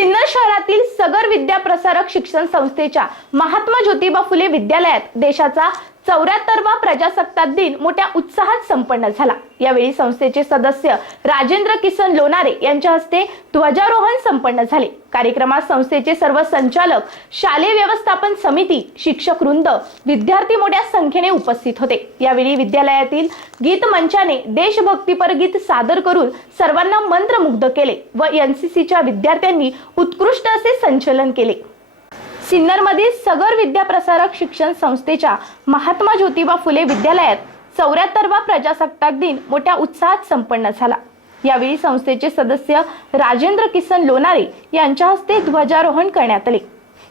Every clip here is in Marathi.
सिन्नर शहरातील सगर विद्या प्रसारक शिक्षण संस्थेच्या महात्मा ज्योतिबा फुले विद्यालयात देशाचा चौऱ्याहत्तरवा प्रजासत्ताक दिन मोठ्या उत्साहात संपन्न झाला. यावेळी संस्थेचे सदस्य राजेंद्र किसन लोणारे यांच्या हस्ते ध्वजारोहण संपन्न झाले. कार्यक्रमात संस्थेचे सर्व संचालक शालेय व्यवस्थापन समिती शिक्षक वृंद विद्यार्थी मोठ्या संख्येने उपस्थित होते. यावेळी विद्यालयातील गीत मंचाने देशभक्तीपर गीत सादर करून सर्वांना मंत्रमुग्ध केले व एनसीसीच्या विद्यार्थ्यांनी उत्कृष्ट असे संचलन केले. सिन्नरमधील सगर विद्याप्रसारक शिक्षण संस्थेच्या महात्मा ज्योतिबा फुले विद्यालयात चौऱ्याहत्तरवा प्रजासत्ताक दिन मोठ्या उत्साहात संपन्न झाला. यावेळी संस्थेचे सदस्य राजेंद्र किसन लोणारे यांच्या हस्ते ध्वजारोहण करण्यात आले.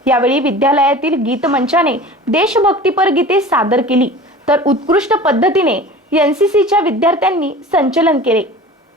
यावेळी विद्यालयातील गीतमंचाने देशभक्तीपर गीते सादर केली. तर उत्कृष्ट पद्धतीने एन सी सीच्या विद्यार्थ्यांनी संचलन केले.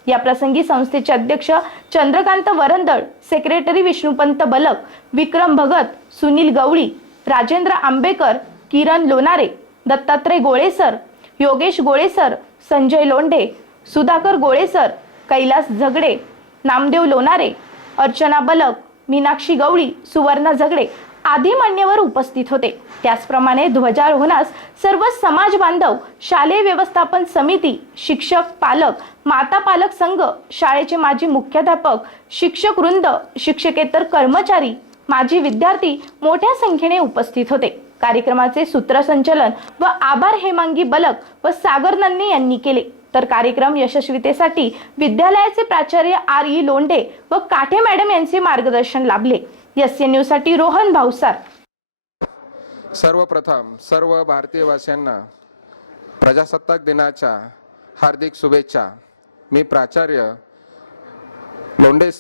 या प्रसंगी संस्थेचे अध्यक्ष चंद्रकांत वरंदळ सेक्रेटरी विष्णुपंत बलक विक्रम भगत सुनील गवळी राजेंद्र आंबेकर किरण लोणारे दत्तात्रय गोळेसर योगेश गोळेसर संजय लोंढे सुधाकर गोळेसर कैलास झगडे नामदेव लोणारे अर्चना बलक मीनाक्षी गवळी सुवर्णा झगडे आदी मान्यवर उपस्थित होते. त्याचप्रमाणे ध्वजारोहणास सर्व समाज बांधव शालेय व्यवस्थापन समिती शिक्षक पालक माता पालक संघ शाळेचे माजी मुख्याध्यापक शिक्षक वृंद शिक्षकेतर कर्मचारी माजी विद्यार्थी मोठ्या संख्येने उपस्थित होते. कार्यक्रमाचे सूत्रसंचलन व आभार हेमांगी बलक व सागर नन्ने यांनी केले. तर कार्यक्रम यशस्वीतेसाठी विद्यालयाचे प्राचार्य आर ई लोंढे व काठे मॅडम यांचे मार्गदर्शन लाभले. एससाठी रोहन भावसार सर्वप्रथम सर्व भारतीय वासियांना प्रजासत्ताक दिनाच्या हार्दिक शुभेच्छा. मी प्राचार्य लोंढे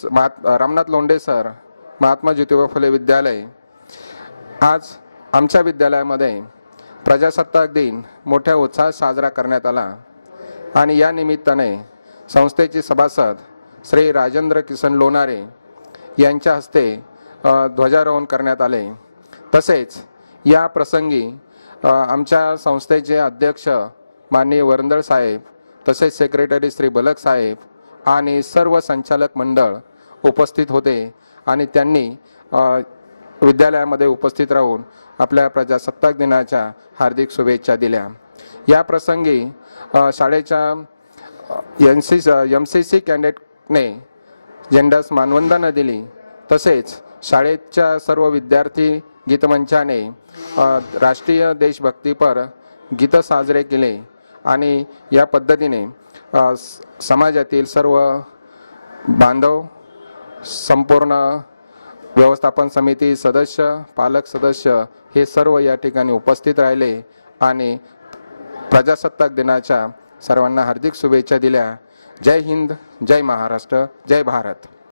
रामनाथ लोंढे सर महात्मा ज्योतिबा फुले विद्यालय. आज आमच्या विद्यालयामध्ये प्रजासत्ताक दिन मोठ्या उत्साहात साजरा करण्यात आला. आणि या निमित्ताने संस्थेचे सभासद श्री राजेंद्र किसन लोणारे यांच्या हस्ते ध्वजारोहण करण्यात आले. तसेच या प्रसंगी आमच्या संस्थेचे अध्यक्ष माननीय वरंदळ साहेब तसेच सेक्रेटरी श्री बलक साहेब आणि सर्व संचालक मंडळ उपस्थित होते आणि त्यांनी विद्यालयामध्ये उपस्थित राहून आपल्या प्रजासत्ताक दिनाच्या हार्दिक शुभेच्छा दिल्या. या प्रसंगी शाळेच्या N C M C C कॅन्डेटने झेंडास मानवंदना दिली. तसेच शाळेच्या सर्व विद्यार्थी गीतमंचाने राष्ट्रीय देशभक्तीपर गीतं साजरे केले आणि या पद्धतीने स- समाजातील सर्व बांधव संपूर्ण व्यवस्थापन समिती सदस्य पालक सदस्य हे सर्व या ठिकाणी उपस्थित राहिले आणि प्रजासत्ताक दिनाच्या सर्वांना हार्दिक शुभेच्छा दिल्या. जय हिंद जय महाराष्ट्र जय भारत.